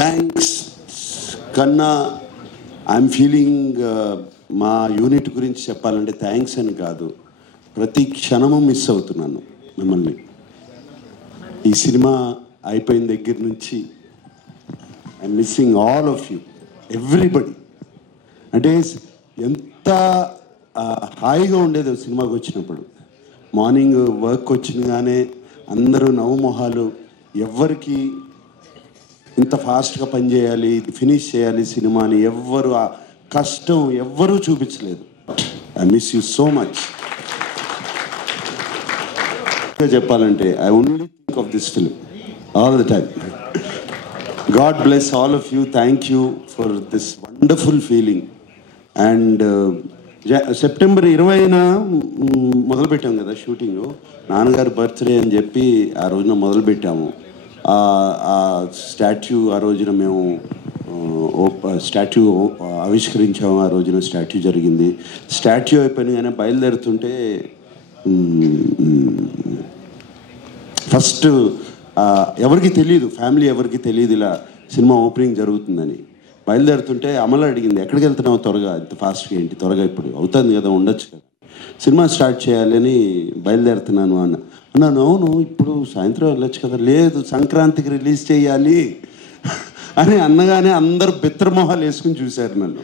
Thanks కన్నా I'm feeling మా unit గురించి చెప్పాలంటే థ్యాంక్స్ అని కాదు, ప్రతి క్షణము మిస్ అవుతున్నాను మిమ్మల్ని. ఈ సినిమా అయిపోయిన దగ్గర నుంచి I'm missing all of you, everybody. అంటే ఎంత హాయిగా ఉండేది సినిమాకి వచ్చినప్పుడు. మార్నింగ్ వర్క్ వచ్చినగానే అందరూ నవ్వుమొహాలు, ఎవ్వరికి ఇంత ఫాస్ట్గా పనిచేయాలి, ఫినిష్ చేయాలి సినిమాని ఎవ్వరు ఆ కష్టం ఎవ్వరూ చూపించలేదు. I miss you so much. చెప్పాలంటే I only think of this film all the time. God bless all of you. Thank you for this wonderful feeling. And September 20న మొదలుపెట్టాం కదా షూటింగు. నాన్నగారు బర్త్డే అని చెప్పి ఆ రోజున మొదలుపెట్టాము. ఆ స్టాచ్యూ ఆ రోజున మేము స్టాచ్యూ ఆవిష్కరించాము. ఆ రోజున స్టాచ్యూ జరిగింది. స్టాచ్యూ అయిపోయినగానే బయలుదేరుతుంటే ఫస్ట్ ఎవరికి తెలియదు, ఫ్యామిలీ ఎవరికి తెలియదు ఇలా సినిమా ఓపెనింగ్ జరుగుతుందని. బయలుదేరుతుంటే అమలు అడిగింది, ఎక్కడికి వెళ్తున్నావు త్వరగా, ఇంత ఫాస్ట్గా ఏంటి త్వరగా, ఇప్పుడు అవుతుంది కదా, ఉండొచ్చు కదా, సినిమా స్టార్ట్ చేయాలని బయలుదేరుతున్నాను అన్నాను. అవును ఇప్పుడు సాయంత్రం వెళ్ళొచ్చు కదా. లేదు సంక్రాంతికి రిలీజ్ చేయాలి అని అన్నగానే అందరూ బిత్రమొహాలు వేసుకుని చూశారు నన్ను.